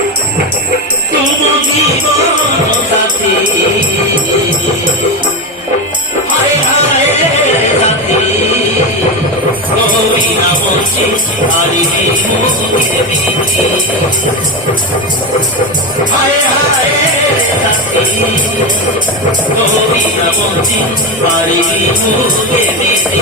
तुम जीवन साथी हाय हाय साथी कोई ना बोझे आरी मुझे बीती हाय हाय साथी कोई ना बोझे आरी मुझे बीती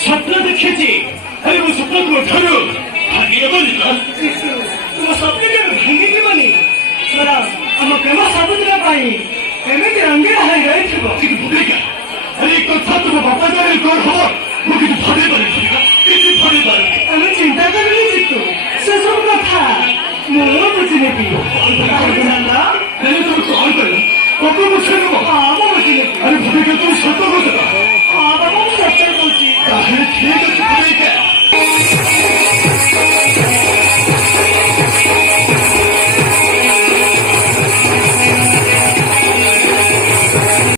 ସ୍ୱପ୍ନ ଦେଖିଛି ଆରେ ମୋ ସ୍ୱପ୍ନକୁ ଧରୁ ଭାଙ୍ଗି ହେବନି ତ ତୁମ ସ୍ୱପ୍ନ କେବେ ଭାଙ୍ଗିଯିବନି ଶୁଣ ଆମ ପ୍ରେମ ସବୁଦିନ ପାଇଁ ଏମିତି ରଙ୍ଗୀନ ହୋଇ ରହିଥିବ କିନ୍ତୁ ଭୂମିକା ଆରେ ଏ କଥା ତୁମ ବାପା ଜାଣିଲେ କଣ ହବ ମୁଁ କିନ୍ତୁ ଭାବି ପାରୁନି ଭୂମିକା କିଛି ଭାବି ପାରୁନି ଆମେ ଚିନ୍ତା କରିନି ଜିତୁ ସେସବୁ କଥା ମୁଁ ବୁଝିନେବି କାହିଁକି ଜାଣିଲ ହେଲେ ତମେ କଣ କରିବ ପକଉ ବୁଝେଇବ ହଁ ମୁଁ ବୁଝିନେବି ଆରେ ଭୂମିକା ତୁମ ସତ କଥା